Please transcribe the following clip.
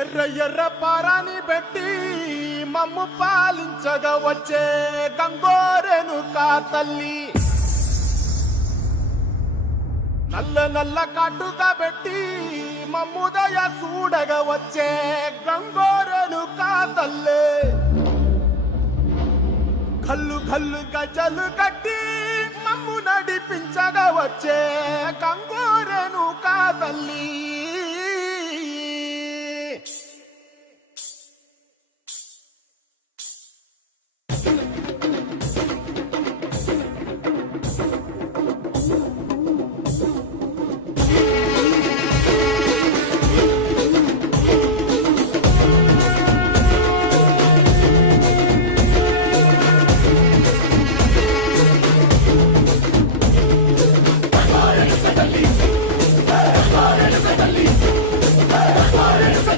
ఎర్ర ఎర్ర పారాని పెట్టి మమ్ము పాలించగా వచ్చే గంగోరెను కా తల్లి, నల్ల నల్ల కాటుగా పెట్టి మమ్ముదయ చూడగా వచ్చే గంగోరెను కా తల్లి, కల్లు కల్లు గజలు కట్టి మమ్ము నడిపించగా వచ్చే గంగోరెను కా తల్లి.